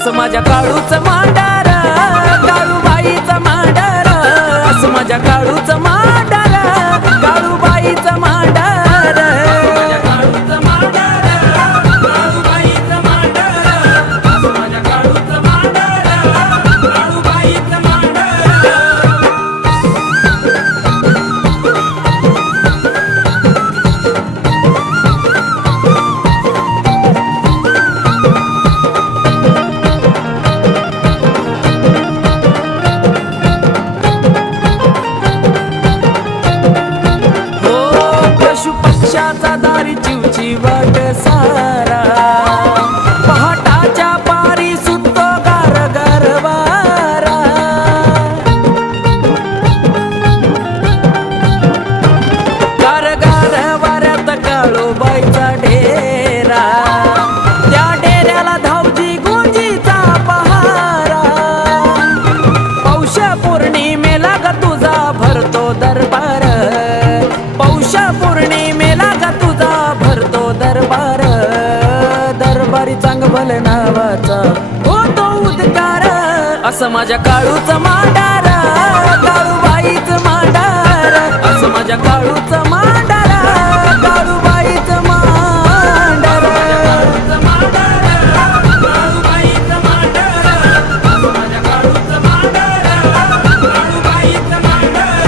असं माझ्या काळूचं मांडार, काळूबाईचं मांडार, असं माझ्या काळूचं मांडार, काळूबाईचं मांडार, काळूचं मांडार, काळूबाईचं मांडार, असं माझ्या काळूचं मांडार, काळूबाईचं मांडार. पक्षाचा दारी चिवचिवाट सारा, पहाटाच्या पारी सुटतो गार गार वारा. गार गार वाऱ्यात काळूबाईचा डेरा, त्या डेऱ्याला धावजी गुंजीचा पहारा. पौष पौर्णिमेला ग तुझा भरतो दरबार, पौष पौर्णिमेला ग तुझा भरतो दरबार. दरबारी चांगभल नावाचा होतो उद्गार, असं माझ्या काळूचं मांडार, काळूबाईचं मांडार, असं माझ्या काळूचं मांडार, काळूबाईचं मांडार, काळूचं मांडार, काळूबाईचं मांडार, असं माझ्या काळूचं मांडार, काळूबाईचं मांडार.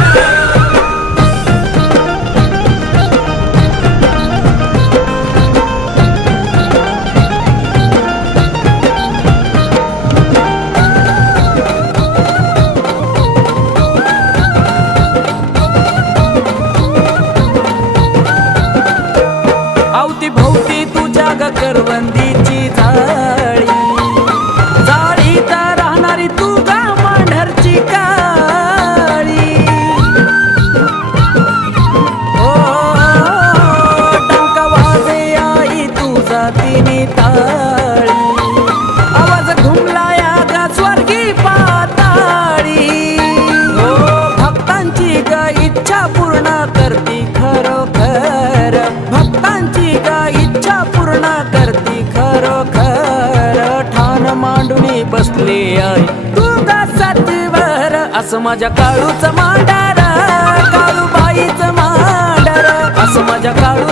अवतीभोवती तुझ्या ग करवंदीची जाळी, जाळीत राहणारी तू गा मांढरची काळी. ओ डंका वाजे आई तुझा तिन्ही ताळी, आवाज घुमला या ग स्वर्गी पाताळी. ओ भक्तांची ग इच्छा पूर्ण करती खरोखर, भक्तांची ग इच्छा पूर्ण करती खरोखर. ठाण मांडुनी बसली आई तू गा सत्वर, असं माझ्या काळूचं मांडार, काळूबाईचं मांडार, असं माझ्या काळू